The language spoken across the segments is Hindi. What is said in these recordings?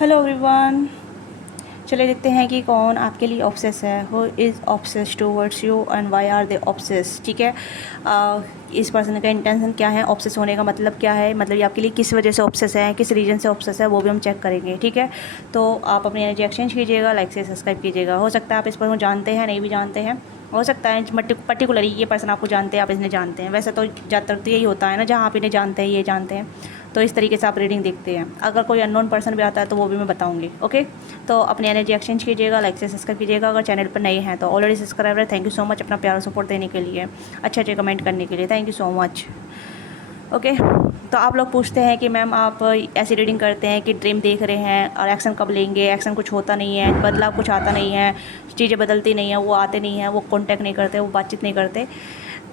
Hello everyone. चलिए देखते हैं कि कौन आपके लिए ऑब्सेस है। Who is obsess towards you and why are they obsess. ठीक है, इस पर्सन का इंटेंशन क्या है, ऑब्सेस होने का मतलब क्या है, मतलब ये आपके लिए किस वजह से ऑब्सेस है, किस रीजन से ऑब्सेस है, वो भी हम चेक करेंगे। ठीक है, तो आप अपनी एनर्जी एक्सचेंज कीजिएगा, लाइक से सब्सक्राइब कीजिएगा। हो सकता है आप इस पर्सन को जानते हैं, नहीं भी जानते हैं। हो सकता है पर्टिकुलरली ये पर्सन आपको जानते हैं, आप इन्हें जानते हैं। वैसे तो ज़्यादातर तो यही होता है ना, जहाँ आप इन्हें जानते हैं, ये जानते हैं। तो इस तरीके से आप रीडिंग देखते हैं। अगर कोई अननोन पर्सन भी आता है तो वो भी मैं बताऊंगी। ओके, तो अपनी एनर्जी एक्सचेंज कीजिएगा, लाइक से सब्सक्राइब कीजिएगा। अगर चैनल पर नए हैं तो ऑलरेडी सब्सक्राइब है। थैंक यू सो मच अपना प्यार सपोर्ट देने के लिए, अच्छे अच्छे कमेंट करने के लिए। Thank you so much. Okay, तो आप लोग पूछते हैं कि मैम आप ऐसी रीडिंग करते हैं कि ड्रीम देख रहे हैं और एक्शन कब लेंगे, एक्शन कुछ होता नहीं है, बदलाव कुछ आता नहीं है, चीज़ें बदलती नहीं है, वो आते नहीं हैं, वो कॉन्टैक्ट नहीं करते, वो बातचीत नहीं करते।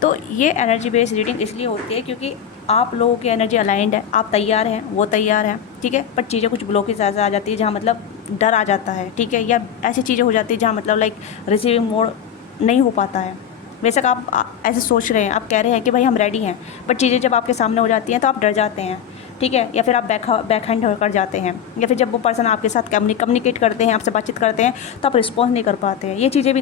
तो ये एनर्जी बेस्ड रीडिंग इसलिए होती है क्योंकि आप लोगों की एनर्जी अलाइंड है, आप तैयार हैं, वो तैयार हैं। ठीक है, पर चीज़ें कुछ ब्लॉकेज ऐसा आ जाती है जहाँ मतलब डर आ जाता है। ठीक है, या ऐसी चीज़ें हो जाती है जहाँ मतलब लाइक रिसीविंग मोड नहीं हो पाता है। बेशक आप ऐसे सोच रहे हैं, आप कह रहे हैं कि भाई हम रेडी हैं, बट चीज़ें जब आपके सामने हो जाती हैं तो आप डर जाते हैं। ठीक है, या फिर आप बैक हैंड होकर जाते हैं, या फिर जब वो पर्सन आपके साथ कम्युनिकेट करते हैं, आपसे बातचीत करते हैं, तो आप रिस्पॉन्स नहीं कर पाते हैं। ये चीज़ें भी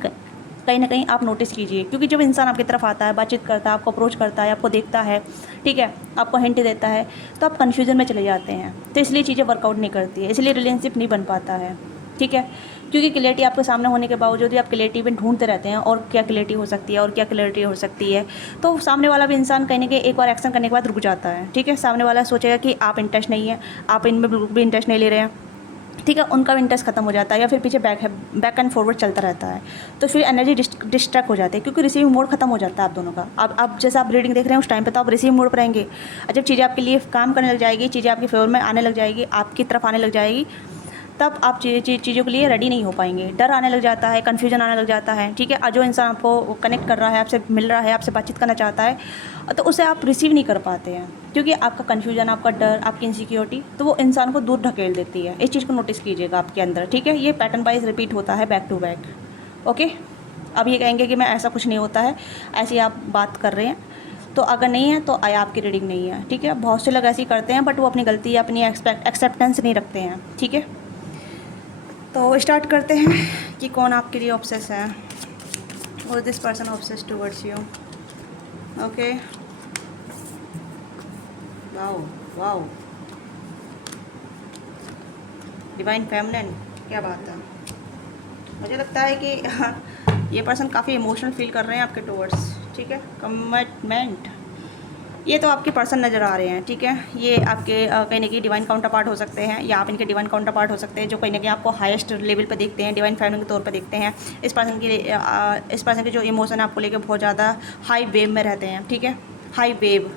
कहीं ना कहीं आप नोटिस कीजिए, क्योंकि जब इंसान आपकी तरफ आता है, बातचीत करता है, आपको अप्रोच करता है, आपको देखता है, ठीक है, आपको हिंट देता है, तो आप कन्फ्यूजन में चले जाते हैं। तो इसलिए चीज़ें वर्कआउट नहीं करती है, इसलिए रिलेशनशिप नहीं बन पाता है। ठीक है, क्योंकि क्लियरिटी आपके सामने होने के बावजूद भी आप क्लियरिटी में ढूंढते रहते हैं, और क्या क्लियरिटी हो सकती है, और क्या क्लियरिटी हो सकती है। तो सामने वाला भी इंसान कहीं ना कहीं एक बार एक्शन करने के बाद रुक जाता है। ठीक है, सामने वाला सोचेगा कि आप इंटरेस्ट नहीं है, आप इनमें बिल्कुल भी इंटरेस्ट नहीं ले रहे हैं। ठीक है, उनका भी इंटरेस्ट खत्म हो जाता है, या फिर पीछे बैक एंड फॉरवर्ड चलता रहता है। तो फिर एनर्जी डिस्ट्रैक्ट हो जाती है, क्योंकि रिसीविंग मोड खत्म हो जाता है आप दोनों का। अब जैसे आप रीडिंग देख रहे हैं उस टाइम पे तो आप रिसीविंग मोड पर रहेंगे, और जब चीज़ें आपके लिए काम करने लग जाएगी, चीज़ें आपके फेवर में आने लग जाएगी, आपकी तरफ आने लग जाएगी, तब आप चीज़ों के लिए रेडी नहीं हो पाएंगे। डर आने लग जाता है, कन्फ्यूजन आने लग जाता है। ठीक है, और जो इंसान आपको कनेक्ट कर रहा है, आपसे मिल रहा है, आपसे बातचीत करना चाहता है, तो उसे आप रिसीव नहीं कर पाते हैं, क्योंकि आपका कन्फ्यूजन, आपका डर, आपकी इनसिक्योरिटी, तो वो इंसान को दूर ढकेल देती है। इस चीज़ को नोटिस कीजिएगा आपके अंदर। ठीक है, ये पैटर्न वाइज रिपीट होता है, बैक टू बैक। ओके, अब ये कहेंगे कि मैं ऐसा कुछ नहीं होता है, ऐसी आप बात कर रहे हैं, तो अगर नहीं है तो आया आपकी रीडिंग नहीं है। ठीक है, बहुत से लोग ऐसे ही करते हैं, बट वो अपनी गलती या अपनी एक्सेप्टेंस नहीं रखते हैं। ठीक है, तो स्टार्ट करते हैं कि कौन आपके लिए ऑब्सेस है। और this person obsess towards you. Okay, wow wow, divine feminine, क्या बात है। मुझे लगता है कि ये पर्सन काफ़ी इमोशनल फील कर रहे हैं आपके टुवर्ड्स। ठीक है, कमिटमेंट, ये तो आपके पर्सन नज़र आ रहे हैं। ठीक है, ये आपके कहीं ना कहीं डिवाइन काउंटर पार्ट हो सकते हैं, या आप इनके डिवाइन काउंटर पार्ट हो सकते हैं, जो कहीं ना कहीं आपको हाईएस्ट लेवल पे देखते हैं, डिवाइन फैमिली के तौर पे देखते हैं। इस पर्सन के जो इमोशन आपको लेके बहुत ज़्यादा हाई वेव में रहते हैं। ठीक है, हाई वेव।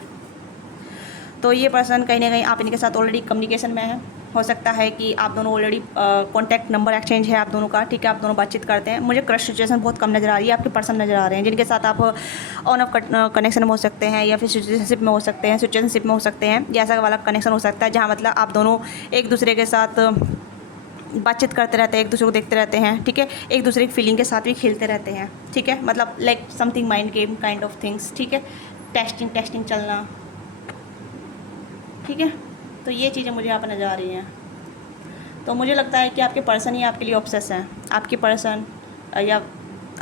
तो ये पर्सन कहीं ना कहीं आप इनके साथ ऑलरेडी कम्युनिकेशन में है। हो सकता है कि आप दोनों ऑलरेडी कॉन्टैक्ट नंबर एक्सचेंज है आप दोनों का। ठीक है, आप दोनों बातचीत करते हैं। मुझे क्रश सिचुएशन बहुत कम नज़र आ रही है, आपके पर्सन नज़र आ रहे हैं, जिनके साथ आप ऑन ऑफ कनेक्शन में हो सकते हैं, या फिर सिचुएशनशिप में हो सकते हैं, सिचुएशनशिप में हो सकते हैं, या ऐसा वाला कनेक्शन हो सकता है जहाँ मतलब आप दोनों एक दूसरे के साथ बातचीत करते रहते हैं, एक दूसरे को देखते रहते हैं। ठीक है, एक दूसरे की फीलिंग के साथ भी खेलते रहते हैं। ठीक है, मतलब like something mind game kind of things. ठीक है, टेस्टिंग चलना। ठीक है, तो ये चीज़ें मुझे यहाँ पर नज़र आ रही हैं। तो मुझे लगता है कि आपके पर्सन ही आपके लिए ऑब्सेस हैं। आपके पर्सन या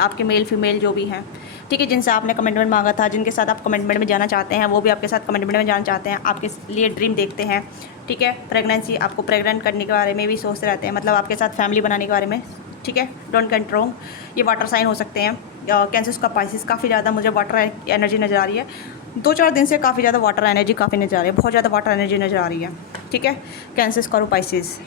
आपके मेल फीमेल जो भी हैं, ठीक है, जिनसे आपने कमिटमेंट मांगा था, जिनके साथ आप कमिटमेंट में जाना चाहते हैं, वो भी आपके साथ कमिटमेंट में जाना चाहते हैं, आपके लिए ड्रीम देखते हैं। ठीक है, प्रेगनेंसी, आपको प्रेग्नेंट करने के बारे में भी सोचते रहते हैं, मतलब आपके साथ फैमिली बनाने के बारे में। ठीक है, डोंट गेट रॉन्ग, ये वाटर साइन हो सकते हैं। कैंसर का पाइसिस, काफ़ी ज़्यादा मुझे वाटर एनर्जी नज़र आ रही है। 2-4 दिन से काफ़ी ज़्यादा वाटर एनर्जी काफ़ी नज़र आ रही है, बहुत ज़्यादा वाटर एनर्जी नज़र आ रही है। ठीक है, कैंसर का पाइसिस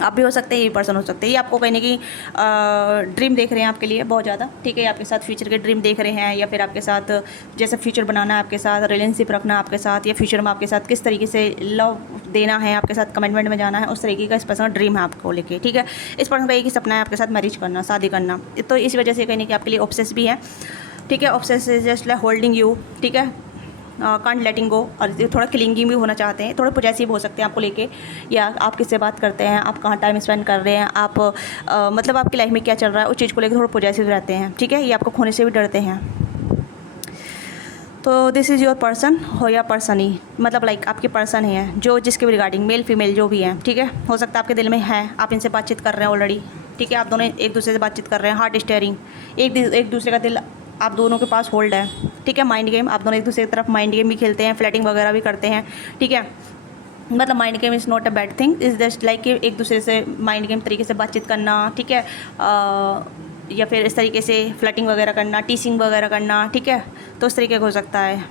आप भी हो सकते हैं, ये पर्सन हो सकते हैं। ये आपको कहीं ना कहीं ड्रीम देख रहे हैं आपके लिए बहुत ज़्यादा। ठीक है, आपके साथ फ्यूचर के ड्रीम देख रहे हैं, या फिर आपके साथ जैसे फ्यूचर बनाना है, आपके साथ रिलेशनशिप रखना है आपके साथ, या फ्यूचर में आपके साथ किस तरीके से लव देना है, आपके साथ कमिटमेंट में जाना है, उस तरीके का इस पर्सन का ड्रीम है आपको लेके। ठीक है, इस पर्सन का एक ही सपना है आपके साथ मैरिज करना, शादी करना। तो इस वजह से कहीं ना कहीं आपके लिए ऑब्सेस भी है। ठीक है, obsess is just like holding you. ठीक है, कांट लेटिंग गो, और थोड़ा क्लिंगी भी होना चाहते हैं, थोड़े पॉजेसिव हो सकते हैं आपको लेके, या आप किससे बात करते हैं, आप कहाँ टाइम स्पेंड कर रहे हैं, आप मतलब आपकी लाइफ में क्या चल रहा है, उस चीज़ को लेकर थोड़ा पॉजेसिव रहते हैं। ठीक है, ये आपको खोने से भी डरते हैं। तो दिस इज़ योर पर्सन हो या पर्सन ही, मतलब लाइक आपके पर्सन है जो जिसके भी रिगार्डिंग मेल फीमेल जो भी है, ठीक है। हो सकता है आपके दिल में है, आप इनसे बातचीत कर रहे हैं ऑलरेडी, ठीक है। आप दोनों एक दूसरे से बातचीत कर रहे हैं, हार्ट स्टेयरिंग, एक दूसरे का दिल आप दोनों के पास होल्ड है, ठीक है। माइंड गेम, आप दोनों एक दूसरे की तरफ माइंड गेम भी खेलते हैं, फ्लैटिंग वगैरह भी करते हैं, ठीक है। मतलब mind game is not a bad thing, is just like कि एक दूसरे से माइंड गेम तरीके से बातचीत करना, ठीक है। या फिर इस तरीके से फ्लटिंग वगैरह करना, टीसिंग वगैरह करना, ठीक है। तो इस तरीके का हो सकता है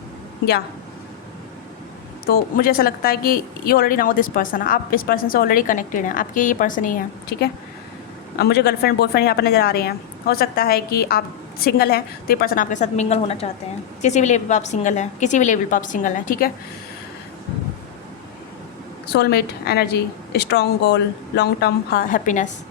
या तो मुझे ऐसा लगता है कि you already now this person, आप इस पर्सन से ऑलरेडी कनेक्टेड हैं, आपके ये पर्सन ही है, ठीक है। अब मुझे गर्लफ्रेंड बॉयफ्रेंड यहाँ पर नज़र आ रहे हैं। हो सकता है कि आप सिंगल हैं तो ये पर्सन आपके साथ मिंगल होना चाहते हैं, किसी भी लेवल पर आप सिंगल हैं, किसी भी लेवल पर आप सिंगल हैं, ठीक है। सोलमेट एनर्जी, स्ट्रॉन्ग गोल, लॉन्ग टर्म हैप्पीनेस,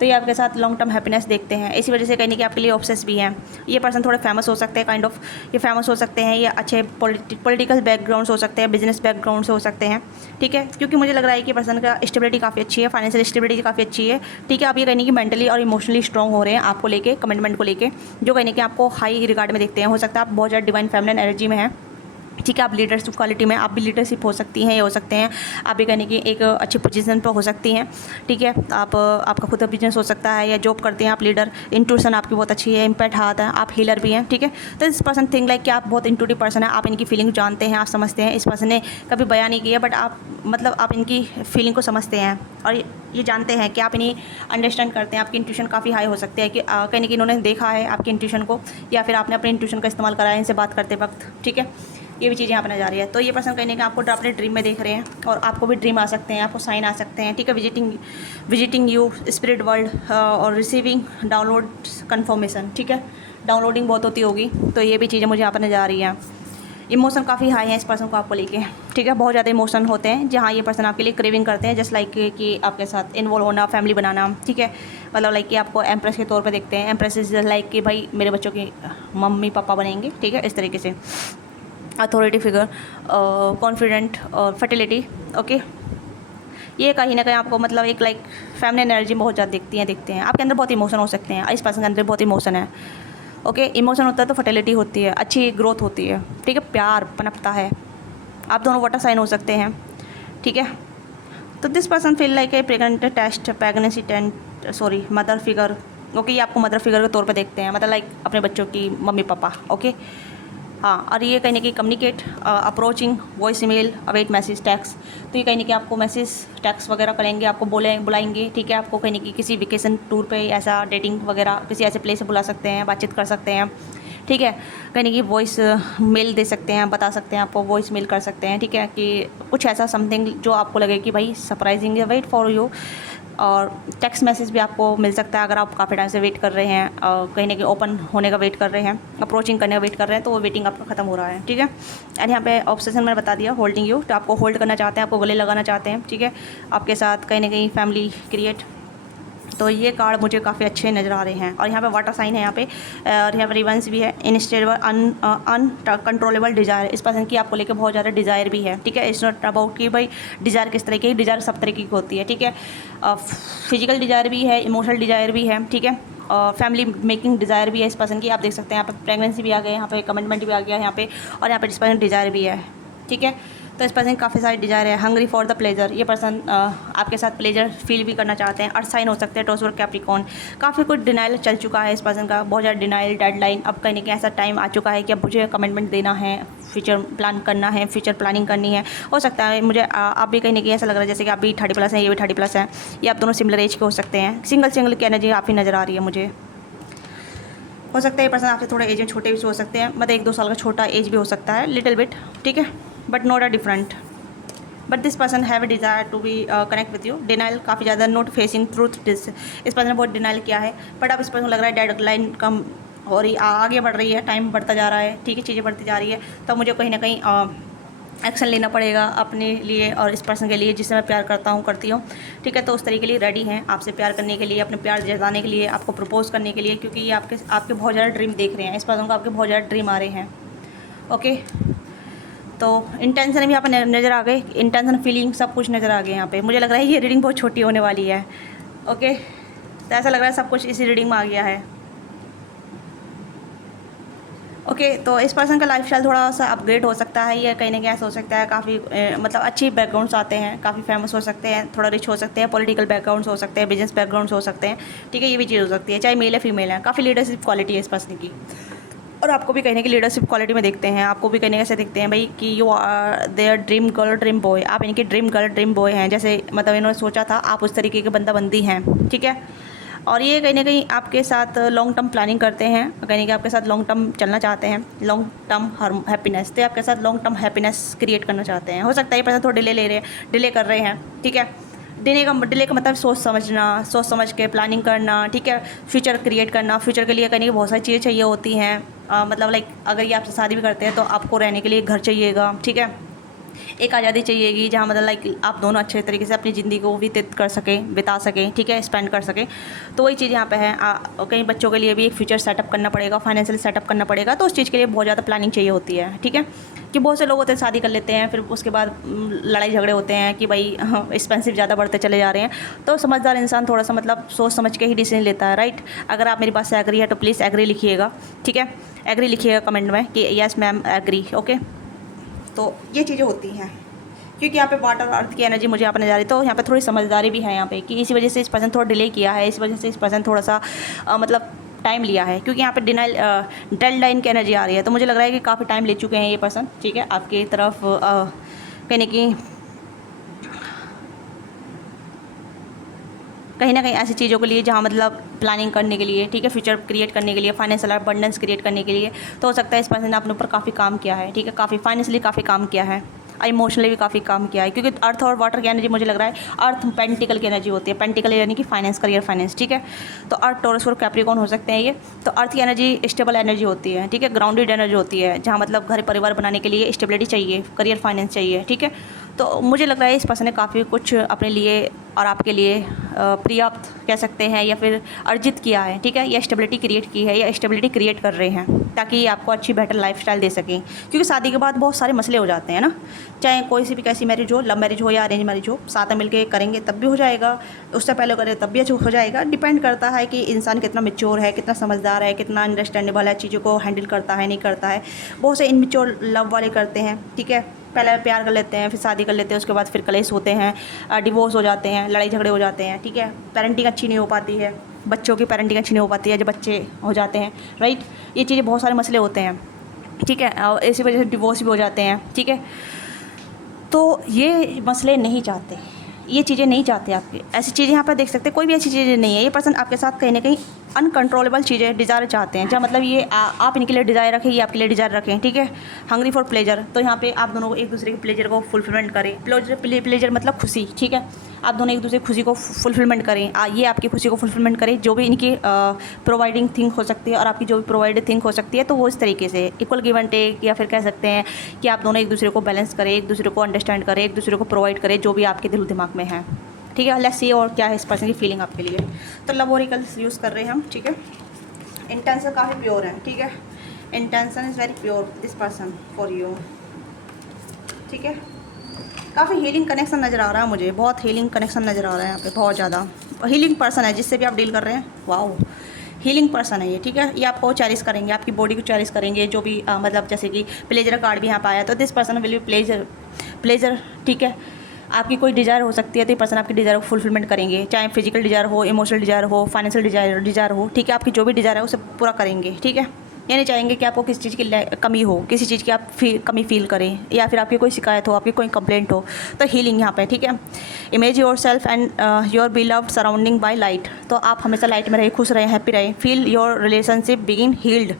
तो ये आपके साथ लॉन्ग टर्म हैप्पीनेस देखते हैं। इसी वजह से कहने कि आपके लिए ऑब्सेस भी हैं। ये पर्सन थोड़े फेमस हो सकते हैं, काइंड ऑफ ये फेमस हो सकते हैं, ये अच्छे पॉलिटिकल बैकग्राउंड से हो सकते हैं, बिजनेस बैकग्राउंड से हो सकते हैं, ठीक है। क्योंकि मुझे लग रहा है कि पर्सन का स्टेबिलिटी काफ़ी अच्छी है, फाइनेंशियल स्टेबिलिटी काफ़ी अच्छी है, ठीक है। आप ये कहने कि मेंटली और इमोशनली स्ट्रॉन्ग हो रहे हैं आपको लेके, कमिटमेंट को लेके, जो कहने कि आपको हाई रिगार्ड में देखते हैं। हो सकता है आप बहुत ज़्यादा डिवाइन फेमिनिन एनर्जी में हैं, ठीक है। आप लीडरशिप क्वालिटी में, आप भी लीडरशिप हो सकती हैं, ये हो सकते हैं। आप भी कहने की एक अच्छी पोजीशन पर हो सकती हैं, ठीक है। आप आपका खुद का बिजनेस हो सकता है या जॉब करते हैं आप, लीडर, इंट्यूशन आपकी बहुत अच्छी है, इम्पैक्ट हाथ है, आप हीलर भी हैं, ठीक है। तो इस पर्सन थिंक लाइक कि आप बहुत इंट्यूटिव पर्सन है, आप इनकी फीलिंग जानते हैं, आप समझते हैं। इस पर्सन ने कभी बयान नहीं किया, बट आप मतलब आप इनकी फीलिंग को समझते हैं और ये जानते हैं कि आप इन्हें अंडरस्टैंड करते हैं। आपकी इंट्यूशन काफ़ी हाई हो सकती है कि कहने कि इन्होंने देखा है आपकी इंट्यूशन को, या फिर आपने अपने इंट्यूशन का इस्तेमाल करा है इनसे बात करते वक्त, ठीक है। ये भी चीज़ यहाँ पर नजर आ रही है। तो ये पर्सन कहने का आपको अपने ड्रीम में देख रहे हैं, और आपको भी ड्रीम आ सकते हैं, आपको साइन आ सकते हैं, ठीक है। विजिटिंग यू स्पिरिट वर्ल्ड और रिसीविंग डाउनलोड कन्फर्मेशन, ठीक है। डाउनलोडिंग बहुत होती होगी, तो ये भी चीज़ें मुझे यहाँ पर नजर आ रही हैं। इमोशन काफ़ी हाई है इस पर्सन को आपको लेके, ठीक है। बहुत ज़्यादा इमोशन होते हैं जहाँ ये पर्सन आपके लिए क्रेविंग करते हैं, जस्ट लाइक कि आपके साथ इन्वॉल्व होना, फैमिली बनाना, ठीक है। मतलब लाइक कि आपको एम्प्रेस के तौर पे देखते हैं। एम्प्रेस इज लाइक कि भाई मेरे बच्चों की मम्मी पापा बनेंगे, ठीक है, इस तरीके से। अथॉरिटी फिगर, कॉन्फिडेंट और फर्टिलिटी, ओके। ये कहीं ना कहीं आपको मतलब एक लाइक फेमिनिन एनर्जी बहुत ज़्यादा देखते हैं। आपके अंदर बहुत इमोशन हो सकते हैं, इस पर्सन के अंदर बहुत इमोशन है, ओके। इमोशन होता है तो फर्टिलिटी होती है, अच्छी ग्रोथ होती है, ठीक है। प्यार पनपता है। आप दोनों वाटर साइन हो सकते हैं, ठीक है। तो this person feel like a pregnancy tent sorry mother figure, okay. ये आपको मदर फिगर के तौर पे देखते हैं, मतलब लाइक अपने बच्चों की मम्मी पापा, ओके। हाँ, और ये कहीं कि communicate, approaching, voice email, await message, tax, तो ये कहीं कि आपको मैसेज टैक्स वगैरह करेंगे, आपको बुलाएंगे, ठीक है। आपको कहीं कि किसी वेकेशन टूर पे, ऐसा डेटिंग वगैरह किसी ऐसे प्लेस से बुला सकते हैं, बातचीत कर सकते हैं, ठीक है। कहीं कि वॉइस मेल दे सकते हैं, बता सकते हैं, आपको वॉइस मेल कर सकते हैं, ठीक है। कि कुछ ऐसा समथिंग जो आपको लगे कि भाई सरप्राइजिंग वेट फॉर यू। और टेक्स्ट मैसेज भी आपको मिल सकता है अगर आप काफ़ी टाइम से वेट कर रहे हैं, कहीं ना कहीं ओपन होने का वेट कर रहे हैं, अप्रोचिंग करने का वेट कर रहे हैं, तो वो वेटिंग आपका खत्म हो रहा है, ठीक है। एंड यहाँ पे ऑब्सेशन मैंने बता दिया, होल्डिंग यू, तो आपको होल्ड करना चाहते हैं, आपको गले लगाना चाहते हैं, ठीक है। आपके साथ कहीं ना कहीं फैमिली क्रिएट। तो ये कार्ड मुझे काफ़ी अच्छे नज़र आ रहे हैं। और यहाँ पे वाटर साइन है यहाँ पे, और यहाँ पे रिवर्स भी है, इनस्टेबल अनकंट्रोलेबल डिज़ायर, इस पर्सन की आपको लेकर बहुत ज़्यादा डिज़ायर भी है, ठीक है। इट्स नॉट अबाउट कि भाई डिज़ायर किस तरह की, डिज़ायर सब तरीके की होती है, ठीक है। फिजिकल डिज़ायर भी है, इमोशनल डिज़ायर भी है, ठीक है। फैमिली मेकिंग डिज़ायर भी है इस पर्सन की, आप देख सकते हैं यहाँ पे प्रेगनेंसी भी आ गया, यहाँ पे कमिटमेंट भी आ गया यहाँ पे, और यहाँ पे इस पर्सन डिज़ायर भी है, ठीक है। तो इस पर्सन काफ़ी सारी डिज़ायर है। हंग्री फॉर द प्लेजर, ये पर्सन आपके साथ प्लेजर फील भी करना चाहते हैं। अर्थ साइन हो सकते हैं, टॉसर कैप्रिकॉर्न, काफ़ी कुछ डिनाइल चल चुका है इस पर्सन का, बहुत ज़्यादा डिनाइल, डेडलाइन। अब कहीं ना कहीं ऐसा टाइम आ चुका है कि अब मुझे कमिटमेंट देना है, फ्यूचर प्लान करना है, फ्यूचर प्लानिंग करनी है। हो सकता है मुझे आप भी कहीं ना कहीं ऐसा लग रहा है जैसे कि आप भी 30+ हैं, ये भी 30+ है, ये आप दोनों सिमिलर एज के हो सकते हैं। सिंगल की एनर्जी काफ़ी नज़र आ रही है मुझे। हो सकता है ये पर्सन आपसे थोड़ा एज में छोटे भी हो सकते हैं, मतलब 1-2 साल का छोटा एज भी हो सकता है, लिटिल बिट, ठीक है, but not a different. But this person have a desire to be connect with you. Denial काफ़ी ज़्यादा, not facing truth, this is person ने बहुत डिनाइल किया है, बट अब इस पर्सन को लग रहा है डेडलाइन कम हो रही, आगे बढ़ रही है, टाइम बढ़ता जा रहा है, ठीक है, चीज़ें बढ़ती जा रही है। तो मुझे कहीं ना कहीं एक्शन लेना पड़ेगा अपने लिए और इस पर्सन के लिए जिससे मैं प्यार करता हूँ, करती हूँ, ठीक है। तो उस तरीके के लिए रेडी हैं आपसे प्यार करने के लिए, अपने प्यार जताने के लिए, आपको प्रपोज करने के लिए, क्योंकि ये आपके बहुत ज़्यादा ड्रीम देख रहे हैं, इस पर्सन को आपके बहुत ज़्यादा ड्रीम आ रहे हैं, ओके। तो इंटेंशन भी यहाँ पर नज़र आ गए, इंटेंशन फीलिंग सब कुछ नज़र आ गए यहाँ पे। मुझे लग रहा है ये रीडिंग बहुत छोटी होने वाली है, ओके। तो ऐसा लग रहा है सब कुछ इसी रीडिंग में आ गया है, ओके तो इस पर्सन का लाइफस्टाइल थोड़ा सा अपग्रेड हो सकता है, या कहीं ना कहीं ऐसा हो सकता है काफ़ी मतलब अच्छी बैकग्राउंड्स आते हैं, काफ़ी फेमस हो सकते हैं, थोड़ा रिच हो सकते हैं, पॉलिटिकल बैकग्राउंड्स हो सकते हैं, बिजनेस बैकग्राउंड्स हो सकते हैं, ठीक है, ये भी चीज़ हो सकती है, चाहे मेल है फीमेल है, काफ़ी लीडरशिप क्वालिटी है इस पर्सन की। और आपको भी कहने की लीडरशिप क्वालिटी में देखते हैं, आपको भी कहने कैसे देखते हैं भाई कि you are their dream girl dream boy, आप इनके ड्रीम गर्ल ड्रीम बॉय हैं, जैसे मतलब इन्होंने सोचा था आप उस तरीके के बंदा बंदी हैं, ठीक है। और ये कहीं ना कहीं आपके साथ लॉन्ग टर्म प्लानिंग करते हैं, कहीं ना कहीं आपके साथ लॉन्ग टर्म चलना चाहते हैं, लॉन्ग टर्म हैप्पीनेस, तो आपके साथ लॉन्ग टर्म हैप्पीनेस क्रिएट करना चाहते हैं। हो सकता है ये पर्सन थोड़ा डिले ले रहे हैं, डिले कर रहे हैं, ठीक है। डिले का मतलब सोच समझ के प्लानिंग करना, ठीक है, फ्यूचर क्रिएट करना, फ्यूचर के लिए करने की बहुत सारी चीज़ें चाहिए होती हैं। मतलब लाइक अगर ये आपसे शादी भी करते हैं तो आपको रहने के लिए घर चाहिएगा, ठीक है, एक आज़ादी चाहिएगी जहाँ मतलब लाइक आप दोनों अच्छे तरीके से अपनी ज़िंदगी को व्यतीत कर सकें, बिता सकें, ठीक है, स्पेंड कर सकें। तो वही चीज़ यहाँ पे है। कई बच्चों के लिए भी एक फ्यूचर सेटअप करना पड़ेगा, फाइनेंशियल सेटअप करना पड़ेगा, तो उस चीज़ के लिए बहुत ज़्यादा प्लानिंग चाहिए होती है, ठीक है। कि बहुत से लोग होते हैं शादी कर लेते हैं, फिर उसके बाद लड़ाई झगड़े होते हैं कि भाई एक्सपेंसिव ज़्यादा बढ़ते चले जा रहे हैं। तो समझदार इंसान थोड़ा सा मतलब सोच समझ के ही डिसीजन लेता है, राइट। अगर आप मेरी बात से एग्री है तो प्लीज़ एग्री लिखिएगा, ठीक है, एग्री लिखिएगा कमेंट में कि यस मैम एग्री, ओके। तो ये चीज़ें होती हैं क्योंकि यहाँ पे वाटर अर्थ की एनर्जी मुझे यहाँ पर नजर आ रही, तो यहाँ पे थोड़ी समझदारी भी है यहाँ पे कि इसी वजह से इस पर्सन थोड़ा डिले किया है, इस वजह से इस पर्सन थोड़ा सा मतलब टाइम लिया है, क्योंकि यहाँ पे डेड लाइन की एनर्जी आ रही है। तो मुझे लग रहा है कि काफ़ी टाइम ले चुके हैं ये पर्सन, ठीक है, आपकी तरफ कहीं ना कहीं ऐसी चीज़ों के लिए जहाँ मतलब प्लानिंग करने के लिए, ठीक है, फ्यूचर क्रिएट करने के लिए, फाइनेंशियल अबंडेंस क्रिएट करने के लिए। तो हो सकता है इस पर्सन ने अपने ऊपर काफ़ी काम किया है, ठीक है, काफ़ी फाइनेंशियली काफ़ी काम किया है, इमोशनली भी काफ़ी काम किया है, क्योंकि अर्थ और वाटर की एनर्जी मुझे लग रहा है अर्थ पेंटिकल की एनर्जी होती है, पेंटिकल यानी कि फाइनेंस, करियर फाइनेंस, ठीक है। तो अर्थ टॉरस और कैप्रिकॉर्न हो सकते हैं ये। तो अर्थ की एनर्जी स्टेबल एनर्जी होती है, ठीक है, ग्राउंडेड एनर्जी होती है, जहाँ मतलब घर परिवार बनाने के लिए स्टेबिलिटी चाहिए, करियर फाइनेंस चाहिए, ठीक है। तो मुझे लग रहा है इस पर्सन ने काफ़ी कुछ अपने लिए और आपके लिए पर्याप्त कह सकते हैं या फिर अर्जित किया है, ठीक है, या स्टेबिलिटी क्रिएट की है, या स्टेबिलिटी क्रिएट कर रहे हैं ताकि आपको अच्छी बेटर लाइफस्टाइल दे सकें। क्योंकि शादी के बाद बहुत सारे मसले हो जाते हैं ना, चाहे कोई सी भी कैसी मैरिज हो, लव मैरिज हो या अरेंज मैरिज हो, साथ में मिलके करेंगे तब भी हो जाएगा, उससे पहले करें तब भी हो जाएगा। डिपेंड करता है कि इंसान कितना मैच्योर है, कितना समझदार है, कितना अंडरस्टैंडेबल है, चीज़ों को हैंडल करता है नहीं करता है। बहुत से इनमेच्योर लव वाले करते हैं, ठीक है, पहले प्यार कर लेते हैं, फिर शादी कर लेते हैं, उसके बाद फिर कलेश होते हैं, डिवोर्स हो जाते हैं, लड़ाई झगड़े हो जाते हैं, ठीक है, पेरेंटिंग अच्छी नहीं हो पाती है, बच्चों की पेरेंटिंग अच्छी नहीं हो पाती है जब बच्चे हो जाते हैं, राइट। ये चीज़ें बहुत सारे मसले होते हैं, ठीक है, और इसी वजह से डिवोर्स भी हो जाते हैं, ठीक है। तो ये मसले नहीं चाहते, ये चीज़ें नहीं चाहते आपके, ऐसी चीज़ें यहाँ पर देख सकते हैं, कोई भी ऐसी चीज़ें नहीं है। ये पर्सन आपके साथ कहीं ना कहीं अनकंट्रोलेबल चीज़ें डिज़ायर चाहते हैं, जहाँ मतलब ये आप इनके लिए डिज़ायर रखें, ये आपके लिए डिज़ायर रखें, ठीक है, हंग्री फॉर प्लेजर। तो यहाँ पे आप दोनों एक दूसरे के प्लेजर को फुलफिलमेंट करें, प्लेजर मतलब खुशी, ठीक है, आप दोनों एक दूसरे की खुशी को फुलफिलमेंट करें, ये आपकी खुशी को फुलफिलमेंट करें, जो भी इनकी प्रोवाइडिंग थिंग हो सकती है और आपकी जो भी प्रोवाइडेड थिंग हो सकती है, तो वो इस तरीके से इक्वल गिव एंड टेक, या फिर कह सकते हैं कि आप दोनों एक दूसरे को बैलेंस करें, एक दूसरे को अंडरस्टैंड करें, एक दूसरे को प्रोवाइड करें जो भी आपके दिल दिमाग में है, ठीक है। लेट्स सी और क्या है इस पर्सन की फीलिंग आपके लिए। तो लव ओरेकल्स यूज़ कर रहे हैं हम, ठीक है। इंटेंशन काफ़ी प्योर है, ठीक है, intention is very pure this person for you, ठीक है। काफ़ी हीलिंग कनेक्शन नज़र आ रहा है मुझे, बहुत हीलिंग कनेक्शन नज़र आ रहा है यहाँ पे, बहुत ज़्यादा हीलिंग पर्सन है जिससे भी आप डील कर रहे हैं। वाओ, हीलिंग पर्सन है ये, ठीक है। ये आपको चेरिश करेंगे, आपकी बॉडी को चेरिश करेंगे, जो भी मतलब जैसे कि प्लेजर कार्ड भी यहाँ पे आया, तो this person will be pleasure, ठीक है। आपकी कोई डिज़ायर हो सकती है तो ये पर्सन आपकी डिज़ायर को फुलफिलमेंट करेंगे, चाहे फिजिकल डिज़ायर हो, इमोशनल डिज़ायर हो, फाइनेंशियल डिज़ायर हो, ठीक है, आपकी जो भी डिज़ायर है उसे पूरा करेंगे, ठीक है। ये नहीं चाहेंगे कि आपको किसी चीज़ की कमी हो, किसी चीज़ की आप कमी फील करें, या फिर आपकी कोई शिकायत हो, आपकी कोई कंप्लेंट हो, तो हीलिंग यहाँ पे, ठीक है। Image your self and your beloved surrounding by light, तो आप हमेशा लाइट में रहे, खुश रहे, हैप्पी रहे, feel your relationship begin healed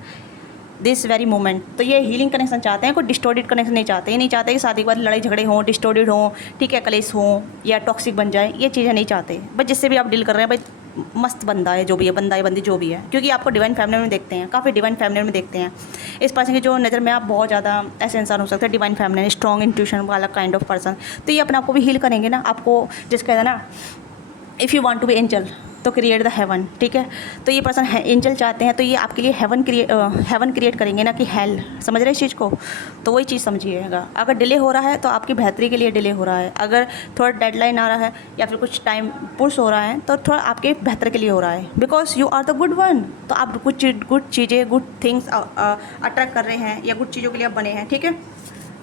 this very moment. तो ये हीलिंग कनेक्शन चाहते हैं, कोई डिस्टोर्टेड कनेक्शन नहीं चाहते। ये नहीं चाहते कि शादी के बाद लड़ाई झगड़े हों, डिस्टोर्टेड हों, ठीक है, कलेश हों या टॉक्सिक बन जाए, ये चीज़ें नहीं चाहते। बस जिससे भी आप डील कर रहे हैं भाई मस्त बंदा है, जो भी है, बंदा है बंदी जो भी है, क्योंकि आपको डिवाइन फैमिली में देखते हैं, काफ़ी डिवाइन फैमिली में देखते हैं। इस पर्सन की जो नज़र में आप बहुत ज़्यादा ऐसे इंसान हो सकते हैं डिवाइन फैमिली, स्ट्रॉन्ग इंट्यूशन वाला काइंड ऑफ पर्सन। तो ये अपने आप को भी हील करेंगे ना, आपको जिसका है ना, if you want to be angel, तो क्रिएट द हेवन, ठीक है। तो ये पर्सन एंजल चाहते हैं तो ये आपके लिए हेवन क्रिएट करेंगे ना कि हेल, समझ रहे इस चीज़ को। तो वही चीज़ समझिएगा। अगर डिले हो रहा है तो आपकी बेहतरी के लिए डिले हो रहा है, अगर थोड़ा डेडलाइन आ रहा है या फिर कुछ टाइम पुश हो रहा है तो थोड़ा आपके बेहतर के लिए हो रहा है, because you are the good one. तो आप कुछ गुड चीज़ें, गुड थिंग्स अट्रैक्ट कर रहे हैं या गुड चीज़ों के लिए आप बने हैं, ठीक है।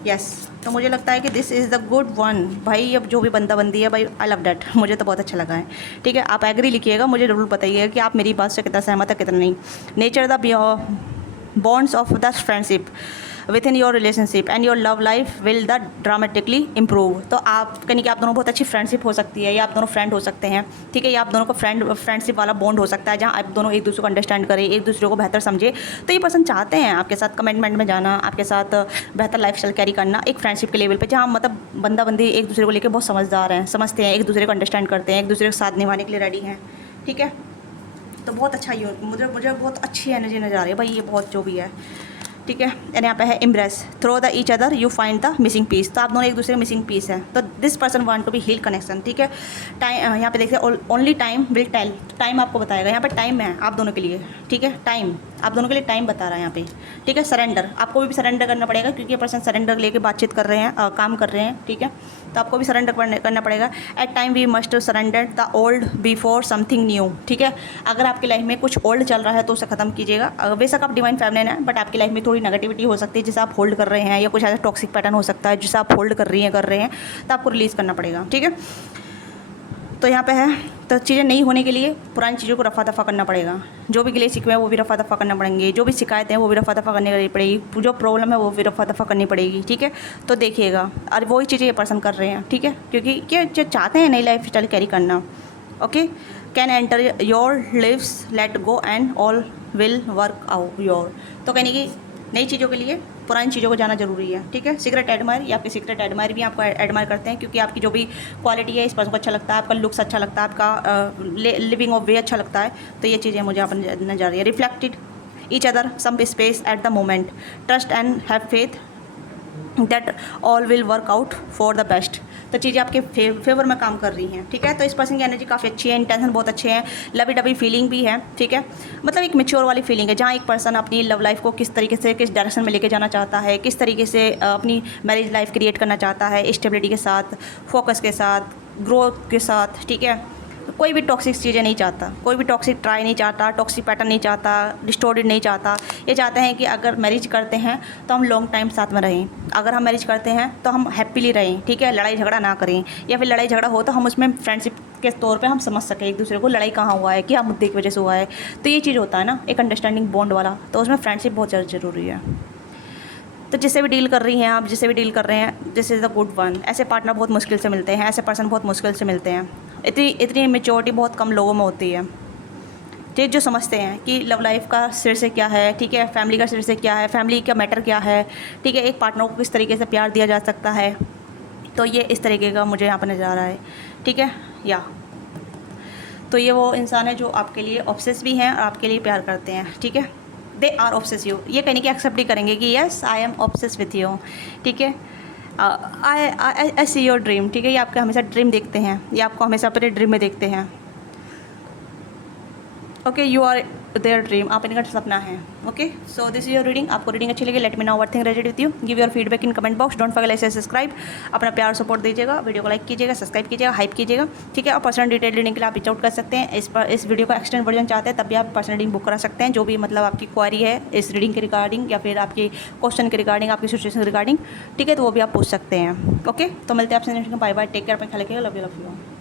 यस, तो मुझे लगता है कि this is the good one भाई। अब जो भी बंदा बंदी है भाई, आई लव डैट, मुझे तो बहुत अच्छा लगा है, ठीक है। आप एग्री लिखिएगा, मुझे ज़रूर बताइएगा कि आप मेरी बात से कितना सहमत है कितना नहीं। Nature the bonds of the friendship with in your relationship and your love life will the dramatically improve. तो आप कहीं कि आप दोनों बहुत अच्छी फ्रेंडशिप हो सकती है, या आप दोनों फ्रेंड हो सकते हैं, ठीक है, या आप दोनों का फ्रेंडशिप वाला बॉन्ड हो सकता है जहाँ आप दोनों एक दूसरे को अंडरस्टैंड करें, एक दूसरे को बेहतर समझे। तो ये पर्सन चाहते हैं आपके साथ कमिटमेंट में जाना, आपके साथ बेहतर लाइफस्टाइल कैरी करना एक फ्रेंडशिप के लेवल पे, जहाँ मतलब बंदा बंदी एक दूसरे को लेकर बहुत समझदार हैं, समझते हैं, एक दूसरे को अंडरस्टैंड करते हैं, एक दूसरे के साथ निभाने के लिए रेडी हैं, ठीक है। तो बहुत अच्छा ये मुझे बहुत अच्छी एनर्जी नज़र आ रही है भाई, ये बहुत जो भी है, ठीक है। एंड यहाँ पे है impress through the each other you find the missing piece. तो आप दोनों एक दूसरे का मिसिंग पीस है। तो this person want to be heal connection, ठीक है। टाइम यहाँ पे देखिए, only time will tell, time आपको बताएगा। यहाँ पे टाइम है आप दोनों के लिए, ठीक है, टाइम आप दोनों के लिए टाइम बता रहा है यहाँ पे, ठीक है। सरेंडर, आपको भी सरेंडर करना पड़ेगा क्योंकि ये पर्सन सरेंडर लेके बातचीत कर रहे हैं, काम कर रहे हैं, ठीक है। तो आपको भी सरेंडर करना पड़ेगा। At time we must surrender the old before something new, ठीक है। अगर आपकी लाइफ में कुछ ओल्ड चल रहा है तो उसे ख़त्म कीजिएगा। बेशक आप डिवाइन फेमिनिन है, बट आपकी लाइफ में थोड़ी नेगेटिविटी हो सकती है जिसे आप होल्ड कर रहे हैं, या कुछ ऐसा टॉक्सिक पैटर्न हो सकता है जिसे आप होल्ड कर रहे हैं, तो आपको रिलीज़ करना पड़ेगा, ठीक है। तो यहाँ पे है, तो चीज़ें नहीं होने के लिए पुरानी चीज़ों को रफ़ा दफ़ा करना पड़ेगा। जो भी गिले शिकवे हैं वो भी रफ़ा दफ़ा करना पड़ेंगे, जो भी शिकायतें हैं वो भी रफ़ा दफ़ा करनी पड़ेगी, जो प्रॉब्लम है वो भी रफ़ा दफ़ा करनी पड़ेगी, ठीक है। तो देखिएगा, और वही चीज़ें ये पर्सन कर रहे हैं, ठीक है, क्योंकि ये जो चाहते हैं नई लाइफ स्टाइल कैरी करना, okay. Can enter your lives let go and all will work out your. तो कहने की नई चीज़ों के लिए पुरानी चीज़ों को जाना जरूरी है, ठीक है। सीक्रेट एडमायर, या आपके सीक्रेट एडमायर भी आपको एडमायर करते हैं क्योंकि आपकी जो भी क्वालिटी है इस पर्सन को अच्छा लगता है, आपका लुक्स अच्छा लगता है, आपका लिविंग ऑफ वे अच्छा लगता है। तो ये चीज़ें मुझे अपन नजर आ रही है। Reflected each other some space at the moment, trust and have faith that all will work out for the best. तो चीज़ें आपके फेवर में काम कर रही हैं, ठीक है। तो इस पर्सन की एनर्जी काफ़ी अच्छी है, इंटेंशन बहुत अच्छे हैं, लवी डबी फीलिंग भी है, ठीक है। मतलब एक मैच्योर वाली फीलिंग है जहाँ एक पर्सन अपनी लव लाइफ को किस तरीके से, किस डायरेक्शन में लेके जाना चाहता है, किस तरीके से अपनी मैरिज लाइफ क्रिएट करना चाहता है, स्टेबिलिटी के साथ, फोकस के साथ, ग्रोथ के साथ, ठीक है। कोई भी टॉक्सिक चीज़ें नहीं चाहता, कोई भी टॉक्सिक ट्राई नहीं चाहता, टॉक्सिक पैटर्न नहीं चाहता, डिस्टोर्टेड नहीं चाहता। ये चाहते हैं कि अगर मैरिज करते हैं तो हम लॉन्ग टाइम साथ में रहें, अगर हम मैरिज करते हैं तो हम हैप्पीली रहें, ठीक है, लड़ाई झगड़ा ना करें, या फिर लड़ाई झगड़ा हो तो हम उसमें फ्रेंडशिप के तौर पे हम समझ सकें एक दूसरे को, लड़ाई कहाँ हुआ है, क्या मुद्दे की वजह से हुआ है। तो ये चीज़ होता है ना एक अंडरस्टैंडिंग बॉन्ड वाला, तो उसमें फ्रेंडशिप बहुत ज़्यादा ज़रूरी है। तो जिससे भी डील कर रही हैं आप, जिससे भी डील कर रहे हैं, this is the good one. ऐसे पार्टनर बहुत मुश्किल से मिलते हैं, ऐसे पर्सन बहुत मुश्किल से मिलते हैं। इतनी मेच्योरिटी बहुत कम लोगों में होती है, ठीक, जो समझते हैं कि लव लाइफ का सिर से क्या है, ठीक है, फैमिली का सिर से क्या है, फैमिली का मैटर क्या है, ठीक है, एक पार्टनर को किस तरीके से प्यार दिया जा सकता है। तो ये इस तरीके का मुझे यहाँ पर नज़र आ रहा है, ठीक है। या तो ये वो इंसान है जो आपके लिए ऑब्सेस भी हैं और आपके लिए प्यार करते हैं, ठीक है। दे आर ऑब्सेस यू, ये कहने की एक्सेप्ट ही करेंगे कि yes I am obsess with you, ठीक है। आई सी योर ड्रीम, ठीक है, ये आपका हमेशा ड्रीम देखते हैं, ये आपको हमेशा अपने ड्रीम में देखते हैं, okay. You are their dream, आप इनका सपना है, okay. So this is your reading. आपको रीडिंग अच्छी लगी, let me know overthink rated with you, give your feedback in comment box, don't forget like subscribe, अपना प्यार सपोर्ट दीजिएगा, वीडियो को लाइक कीजिएगा, सब्सक्राइब कीजिएगा, हाइप कीजिएगा, ठीक है। और पर्सनल डिटेल रीडिंग के लिए आप रीच आउट कर सकते हैं। इस वीडियो का एक्सटेंड वर्जन चाहते हैं तब भी आप पर्सनल रीडिंग बुक करा सकते हैं, जो भी मतलब आपकी क्वारी है इस रीडिंग के रिगार्डिंग, या फिर आपकी क्वेश्चन के रिगार्डिंग, आपकी सिचुएशन के रिगार्डिंग, ठीक है, तो वो भी आप पूछ सकते हैं, ओके। तो मिलते हैं आपसे next, bye bye, take care, अपने ख्याल रखिएगा, लव यू।